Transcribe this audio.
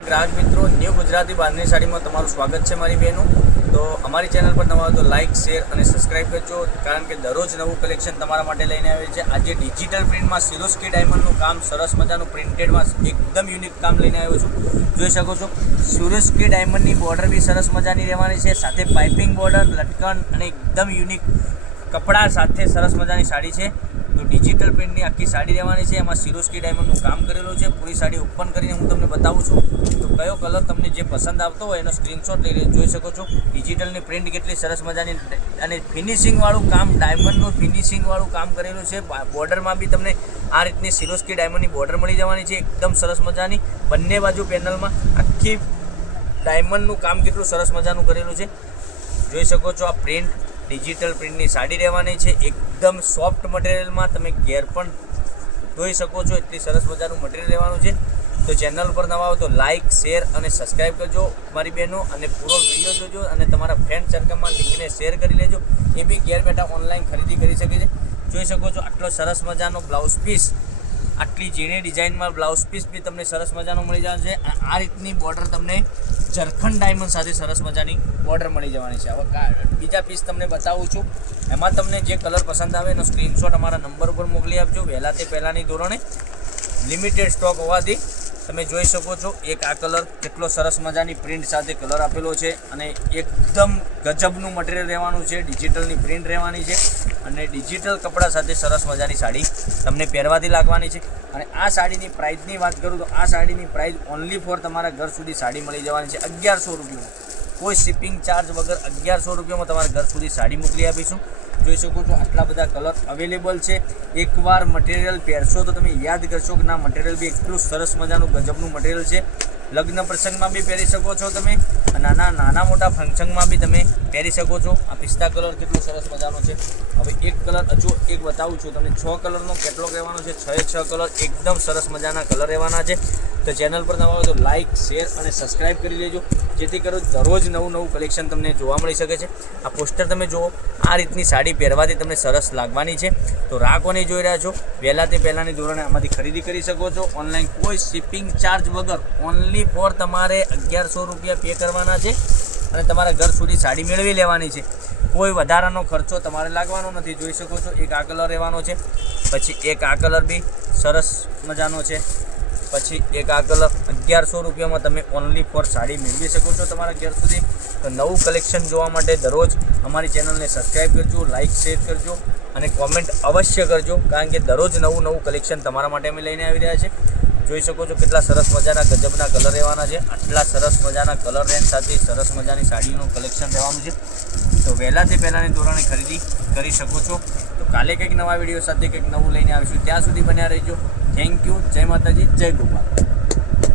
ग्राहक मित्रों न्यू गुजराती बांधनी साड़ी में तमारू स्वागत है मारी बहनों। तो अमारी चैनल पर नवा तो लाइक शेर और सब्सक्राइब करजो, कारण के दररोज नवू कलेक्शन तमारा माटे लईने आवे छे। आज डिजिटल प्रिंट में सिरोस्की डायमंड काम सरस मजानु प्रिंटेड में एकदम यूनिक काम लईने आव्यो छुं। जोई शको छो सिरोस्की डायमंड की बॉर्डर भी सरस मजानी रहेवानी छे, साथे पाइपिंग बॉर्डर लटकन और एकदम यूनिक कपड़ा साथे सरस मजानी साड़ी है। तो डिजिटल प्रिंटनी आखी साड़ी रहेवानी छे, एमां सिरोस्की डायमंडनुं काम करेलुं छे। पूरी साड़ी ओपन करीने हूँ तमने बतावुं छुं। तो कयो कलर तमने जे पसंद आवतो होय एनो स्क्रीनशॉट लई लेजो। जोई शको छो डिजिटलनी प्रिंट केटली सरस मजानी अने फिनिशिंग वाळुं काम, डायमंडनुं फिनिशिंग वाळुं काम करेलुं छे। बॉर्डरमां बी तमने आ रीतनी सिरोस्की डायमंडनी बॉर्डर मळी जवानी छे, एकदम सरस मजानी। बंने बाजू पेनलमां आखी डायमंडनुं काम केटલું सरस मजानुं करेलुं छे। जोई शको छो आ प्रिंट डिजिटल प्रिंटनी साड़ी रहेवानी छे, एकदम सॉफ्ट मटेरियल में तमे घेर पण जोई शको छो एटली सरस मजानुं मटेरियल रहेवानुं छे। तो चैनल पर नवा हो तो लाइक शेर और सब्सक्राइब करजो मारी बहनों, और पूरो वीडियो जोजो और तमारा फ्रेंड सर्कल में लिंक ने शेर करी लेजो। ए भी घेर बैठा ऑनलाइन खरीदी करी सके छे। जोई शको छो आटलो सरस मजानो ब्लाउज पीस, आटली झीणी डिजाइन में ब्लाउज पीस भी तमने सरस मजानो मळी जवानो छे। आ रीतनी बॉर्डर तमने जरखंड डायमंड साथे सरस मजानी बॉर्डर मळी जवानी छे। हवे बीजा पीस तमने बतावुं छुं, एमां तमने जे कलर पसंद आवे एनो स्क्रीनशॉट अमारा नंबर पर मोकली आपजो। वहेला ते पहेलानी धोरणे लिमिटेड स्टॉक होवाथी तमे जोई शको छो एक आ कलर केटलो सरस मजानी प्रिंट साथे कलर आपेलो छे, अने एकदम गजबनुं मटेरियल रहेवानुं छे। डिजिटलनी प्रिंट रहेवानी छे अने डिजिटल कपड़ा साथे सरस मजानी साड़ी तमने पहेरवाथी लागवानी छे। अने आ साड़ीनी प्राइसनी वात करूँ तो आ साड़ीनी प्राइस ओनली फॉर तमारा घर सुधी साड़ी मळी जवानी छे 1100 रुपया। कोई शिपिंग चार्ज वगर 1100 रुपया में तमारे घर सुधी साड़ी मोकली आपीशुं। जोई शको छो आटला बधा कलर अवेलेबल है। एक बार मटेरियल पहेरशो तो तमे याद करशो कि ना मटेरियल भी एटलुं सरस मजानुं गजबनुं मटेरियल है। लग्न प्रसंग में भी पहेरी शको छो तमे, नाना मोटा फंक्शन में भी तमे पहेरी शको छो। आ पिस्ता कलर केटलो सरस मजानो छे। हवे एक कलर हजू एक बतावुं छुं तमने। 6 कलरनो केटलॉग रहेवानो छे। 6 कलर एकदम सरस मजाना कलर रहेवाना छे। तो चैनल पर नवा हो तो लाइक शेर और सब्सक्राइब करी लेजो, जेथी करो दररोज नवुं कलेक्शन तमने जोवा मळी शके छे। आ पोस्टर तमे जुओ, आ रीतनी साड़ी पहेरवाथी तमने सरस लागवानी छे। तो राह कोनी जोई रह्या छो, वहेला ते पहेलानी धोरणे आमांथी खरीदी करी शको छो। ऑनलाइन कोई शिपिंग चार्ज वगर ओनली फॉर तमारे 1100 रुपया पे करवाना छे अने तमारा घर सुधी साड़ी मेळवी लेवानी छे। कोई वधारानो खर्चो तमारे लागवानो नथी। जोई शको छो एक आ कलर रहेवानो छे, पछी एक आ कलर भी सरस मजानो छे, पछी एक आ कलर 1100 रुपया में तमे ओनली फॉर साड़ी मेळवी शको छो तमारा घर सुधी। तो नवुं कलेक्शन जोवा माटे दररोज अमारी चेनल ने सब्सक्राइब करजो, लाइक शेर करजो और कॉमेंट अवश्य करजो, कारण के दररोज नवुं कलेक्शन तमारा माटे अमे लईने आवी रह्या छे। जोई शको छो केटला सरस मजाना गजबना कलर रहेवाना छे। आटला सरस मजाना कलर रेंज साथे सरस मजानी साड़ीनुं कलेक्शन रहेवानुं छे। तो वहेला ते पहेलानी धोरणे खरीदी करी शको छो। तो काले कंईक नवा विडियो साथे कंईक नवुं लईने आवीशुं, त्यां सुधी बन्या रहिजो। Thank you. जय माताजी, जय गोपाल।